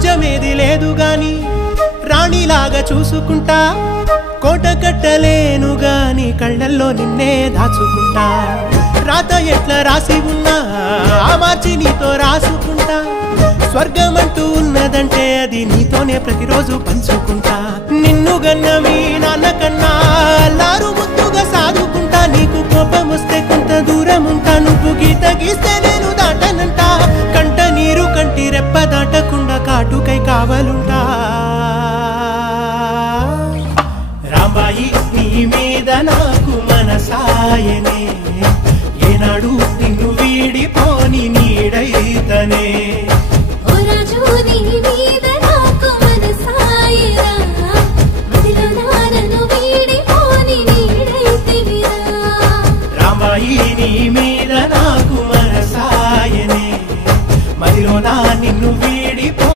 రాజ్యమేది లేదు గాని రాణిలాగా చూసుకుంటా కోట కట్టలేను గాని కళ్ళల్లో నిన్నే దాచుకుంటా రాత ఎట్లా రాసి ఉన్నా ఆ మార్చి నీతో రాసుకుంటా స్వర్గమంటూ ఉన్నదంటే అది నీతోనే ప్రతిరోజు పంచుకుంటా నిన్ను గన్న మీ నాన్న కన్నా లారు ముద్దుగా సాదుకుంటా నీకు కోపం వస్తే కొంత దూరం ఉంటా నువ్వు గీత గీస్తే నేను దాటనంట కంట నీరు కంటి రెప్ప దాటకుండా కాటుకై కావలుంటా రాంబాయి నీ మీద నాకు మనసాయనే ఏనాడు నిన్ను వీడిపోని నీడైతనే